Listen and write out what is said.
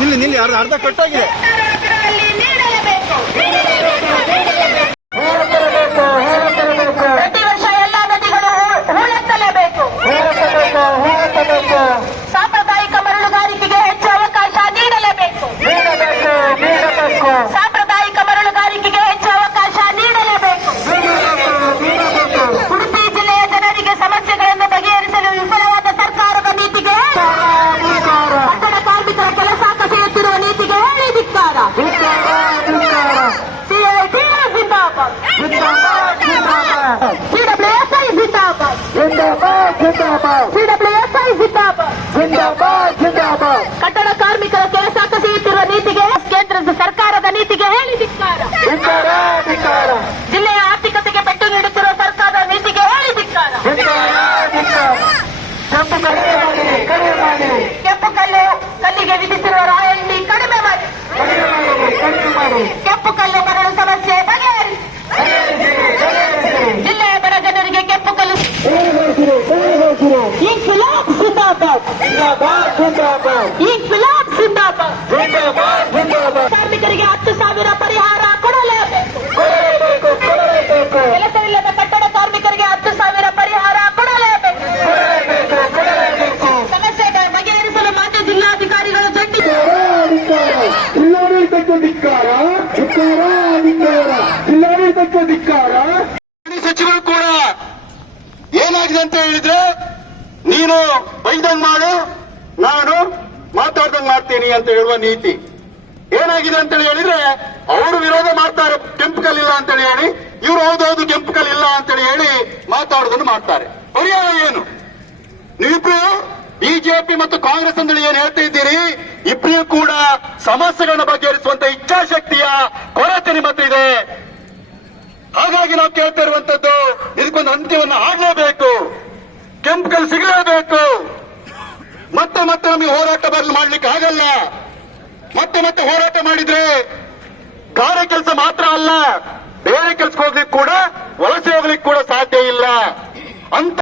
ನಿಲ್ಲಿ ನಿಲ್ಲಿ ಅರ್ಧ ಅರ್ಧ ಕಟ್ಟಾಗಿದೆ ಸಿಡಬ್ಲ್ಯೂಎಫ್ಐ ಜಿಂದಾಬಾದ್ ಕಟ್ಟಡ ಕಾರ್ಮಿಕರಿಗೆ ಹತ್ತು ಸಾವಿರ ಪರಿಹಾರ ಕೊಡಲೇಬೇಕು. ಕೆಲಸವಿಲ್ಲದ ಕಟ್ಟಡ ಕಾರ್ಮಿಕರಿಗೆ ಹತ್ತು ಸಾವಿರ ಪರಿಹಾರ ಕೊಡಲೇಬೇಕು. ಸಮಸ್ಯೆ ಬಗೆಹರಿಸಲು ಮಾತ್ರ ಜಿಲ್ಲಾಧಿಕಾರಿಗಳು ಜಂಟಿ ಜಿಲ್ಲಾಡಳಿತಕ್ಕೆ ಧಿಕ್ಕಾರ ಜಿಲ್ಲಾಡಳಿತಕ್ಕೆ ಧಿಕ್ಕಾರ ಸಚಿವರು ಕೂಡ ಏನಾಗಿದೆ ಅಂತ ಹೇಳಿದ್ರೆ ನೀನು ಬೈದಂಗ್ ಮಾಡು ಮಾಡ್ತೀನಿ ಅಂತ ಹೇಳುವ ನೀತಿ. ಏನಾಗಿದೆ ಅಂತ ಹೇಳಿದ್ರೆ, ಅವರು ವಿರೋಧ ಮಾಡ್ತಾರೆ ಕೆಂಪು ಕಲ್ಲಿಲ್ಲ ಅಂತೇಳಿ ಹೇಳಿ, ಇವರು ಹೌದೌದು ಕೆಂಪು ಕಲ್ಲಿಲ್ಲ ಅಂತೇಳಿ ಹೇಳಿ ಮಾತಾಡೋದನ್ನು ಮಾಡ್ತಾರೆ. ಪರಿಹಾರ ಏನು? ನೀವಿಬ್ರು ಬಿಜೆಪಿ ಮತ್ತು ಕಾಂಗ್ರೆಸ್ ಅಂತೇಳಿ ಏನ್ ಹೇಳ್ತಾ ಇದ್ದೀರಿ? ಇಬ್ಬರಿಗೂ ಕೂಡ ಸಮಸ್ಯೆಗಳನ್ನ ಬಗೆಹರಿಸುವಂತ ಇಚ್ಛಾಶಕ್ತಿಯ ಕೊರತೆ ಇದೆ. ಹಾಗಾಗಿ ನಾವು ಕೇಳ್ತಾ ಇರುವಂತದ್ದು, ಇದಕ್ಕೊಂದು ಅಂತ್ಯವನ್ನು ಆಗ್ಲೇಬೇಕು. ಮತ್ತೆ ನಮಗೆ ಹೋರಾಟ ಬರಲು ಮಾಡ್ಲಿಕ್ಕೆ ಆಗಲ್ಲ. ಮತ್ತೆ ಮತ್ತೆ ಹೋರಾಟ ಮಾಡಿದ್ರೆ ಕಾರ್ಯ ಕೆಲಸ ಮಾತ್ರ ಅಲ್ಲ, ಬೇರೆ ಕೆಲಸಕ್ಕೆ ಹೋಗ್ಲಿಕ್ಕೆ ಕೂಡ, ವಲಸೆ ಹೋಗ್ಲಿಕ್ಕೆ ಕೂಡ ಸಾಧ್ಯ ಇಲ್ಲ. ಅಂತ